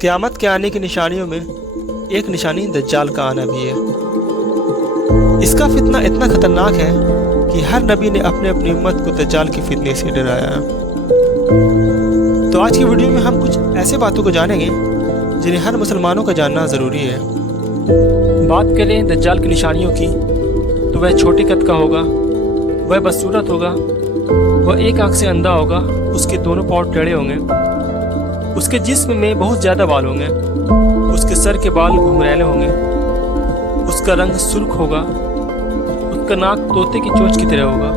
क़यामत के आने की निशानियों में एक निशानी दज्जाल का आना भी है। इसका फितना इतना ख़तरनाक है कि हर नबी ने अपने अपनी उम्मत को दज्जाल की फितने से डराया है। तो आज की वीडियो में हम कुछ ऐसे बातों को जानेंगे जिन्हें हर मुसलमानों का जानना ज़रूरी है। बात करें दज्जाल की निशानियों की तो वह छोटे कद का होगा, वह बदसूरत होगा, वह एक आँख से अंधा होगा, उसके दोनों पाँव टेढ़े होंगे, उसके जिस्म में बहुत ज़्यादा बाल होंगे, उसके सर के बाल घुंघरैले होंगे, उसका रंग सुर्ख होगा, उसका नाक तोते की चोंच की तरह होगा,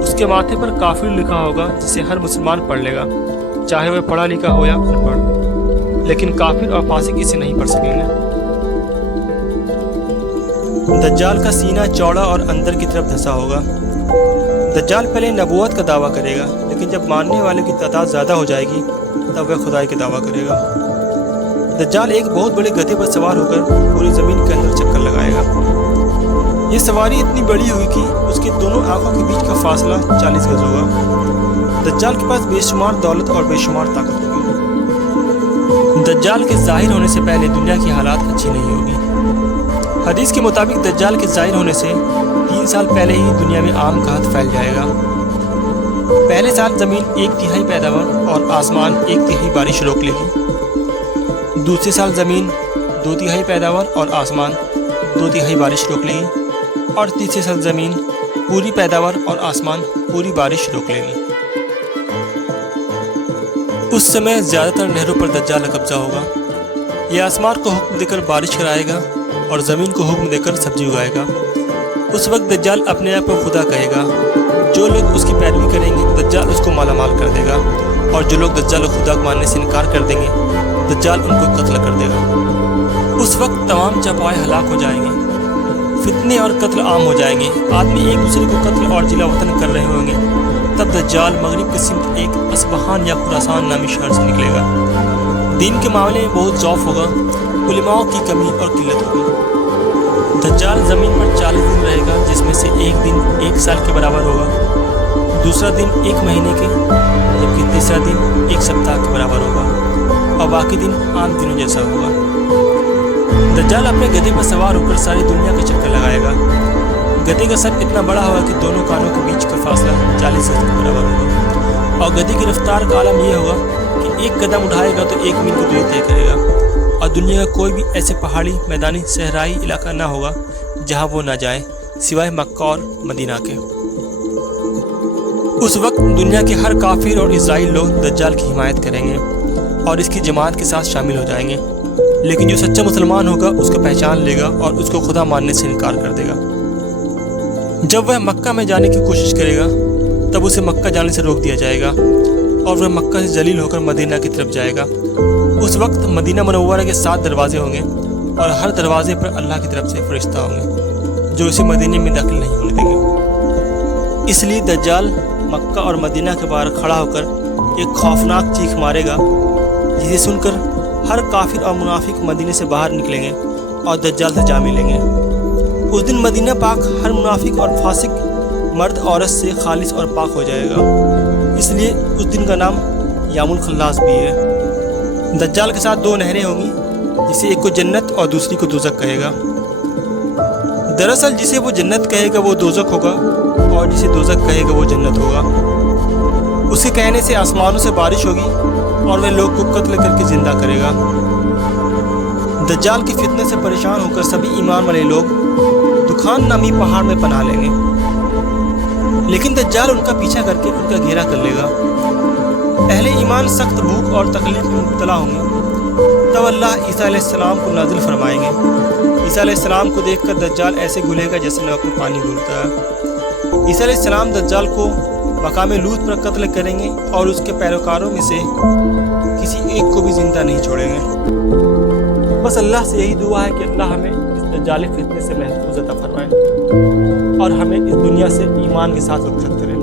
उसके माथे पर काफिर लिखा होगा जिसे हर मुसलमान पढ़ लेगा, चाहे वह पढ़ा लिखा हो या अनपढ़, लेकिन काफिर और फासिक इसे नहीं पढ़ सकेंगे। दज्जाल का सीना चौड़ा और अंदर की तरफ धंसा होगा। दज्जाल पहले नबूवत का दावा करेगा, लेकिन जब मानने वाले की तादाद ज़्यादा हो जाएगी तब वह खुदाई का दावा करेगा। दज्जाल एक बहुत बड़े गधे पर सवार होकर पूरी ज़मीन के अंदर चक्कर लगाएगा। ये सवारी इतनी बड़ी होगी कि उसकी दोनों आंखों के बीच का फासला 40 गज होगा। दज्जाल के पास बेशुमार दौलत और बेशुमार ताकत होगी। दज्जाल के ज़ाहिर होने से पहले दुनिया की हालात अच्छी नहीं होगी। हदीस के मुताबिक दज्जाल के ज़ाहिर होने से 3 साल पहले ही दुनिया में आम कहत फैल जाएगा। पहले साल ज़मीन 1/3 पैदावार और आसमान 1/3 बारिश रोक लेगी। दूसरे साल ज़मीन 2/3 पैदावार और आसमान 2/3 बारिश रोक लेगी। और तीसरे साल ज़मीन पूरी पैदावार और आसमान पूरी बारिश रोक लेगी। उस समय ज़्यादातर नहरों पर दज्जाल का कब्जा होगा। यह आसमान को हुक्म देकर बारिश कराएगा और ज़मीन को हुक्म देकर सब्जी उगाएगा। उस वक्त दज्जाल अपने आप को खुदा कहेगा। जो लोग उसकी पैरवी करेंगे दज्जाल उसको मालामाल कर देगा, और जो लोग दज्जाल को खुदा मानने से इनकार कर देंगे दज्जाल उनको कत्ल कर देगा। उस वक्त तमाम चौपाए हलाक हो जाएंगे, फितने और कत्ल आम हो जाएंगे। आदमी एक दूसरे को कत्ल और जिला वतन कर रहे होंगे। तब दज्जाल मगरिब की सिमत एक असबहान या खुरासान नामी शहर से निकलेगा। दीन के मामले में बहुत ज़ौफ़ होगा, उलमाओं की कमी और किल्लत होगी। दज्जाल ज़मीन पर 40 दिन रहेगा, जिसमें से एक दिन 1 साल के बराबर होगा, दूसरा दिन 1 महीने के, जबकि तीसरा दिन 1 सप्ताह के बराबर होगा, और बाकी दिन आम दिनों जैसा होगा। दज्जाल अपने गधे पर सवार होकर सारी दुनिया का चक्कर लगाएगा। गधे का सर इतना बड़ा होगा कि दोनों कानों के बीच का फासला 40 गज के बराबर होगा, और गधे की रफ्तार का आलम यह होगा कि एक कदम उठाएगा तो 1 मील की दूरी तय करेगा। और दुनिया का कोई भी ऐसे पहाड़ी, मैदानी, सहराई इलाका ना होगा जहां वो ना जाए, सिवाय मक्का और मदीना के। उस वक्त दुनिया के हर काफिर और इज़राइल लोग दज्जाल की हिमायत करेंगे और इसकी जमात के साथ शामिल हो जाएंगे। लेकिन जो सच्चा मुसलमान होगा उसको पहचान लेगा और उसको खुदा मानने से इनकार कर देगा। जब वह मक्का में जाने की कोशिश करेगा तब उसे मक्का जाने से रोक दिया जाएगा और वह मक्का से जलील होकर मदीना की तरफ जाएगा। उस वक्त मदीना मुनव्वरा के 7 दरवाजे होंगे और हर दरवाजे पर अल्लाह की तरफ से फरिश्ता होंगे जो इसे मदीने में दाखिल नहीं होने देंगे। इसलिए दज्जाल मक्का और मदीना के बाहर खड़ा होकर एक खौफनाक चीख मारेगा, जिसे सुनकर हर काफिर और मुनाफिक मदीने से बाहर निकलेंगे और दज्जाल से जा मिलेंगे। उस दिन मदीना पाक हर मुनाफिक और फासिक मर्द औरत से खालिस और पाक हो जाएगा। इसलिए उस दिन का नाम यामुल खल्लास भी है। दज्जाल के साथ 2 नहरें होंगी, जिसे एक को जन्नत और दूसरी को दोज़ख कहेगा। दरअसल जिसे वो जन्नत कहेगा वो दोज़ख होगा, और जिसे दोज़ख कहेगा वो जन्नत होगा। उसके कहने से आसमानों से बारिश होगी और वह लोग को कत्ल करके ज़िंदा करेगा। दज्जाल की फितने से परेशान होकर सभी ईमान वाले लोग दुखान नामी पहाड़ में पनाह लेंगे, लेकिन दज्जाल उनका पीछा करके उनका घेरा कर लेगा। अहले ईमान सख्त भूख और तकलीफ में मुब्तला होंगे। तब अल्लाह ईसा अलैहिस्सलाम को नाजिल फरमाएंगे। ईसा अलैहिस्सलाम को देखकर दज्जाल ऐसे घुलेगा जैसे नमक में पानी घुलता है। ईसा अलैहिस्सलाम दज्जाल को मकाम लूत पर कत्ल करेंगे और उसके पैरोकारों में से किसी एक को भी जिंदा नहीं छोड़ेंगे। बस अल्लाह से यही दुआ है कि अल्लाह हमें इस दज्जाली फितने से महफूज अता फरमाए और हमें इस दुनिया से ईमान के साथ रुखसत करें।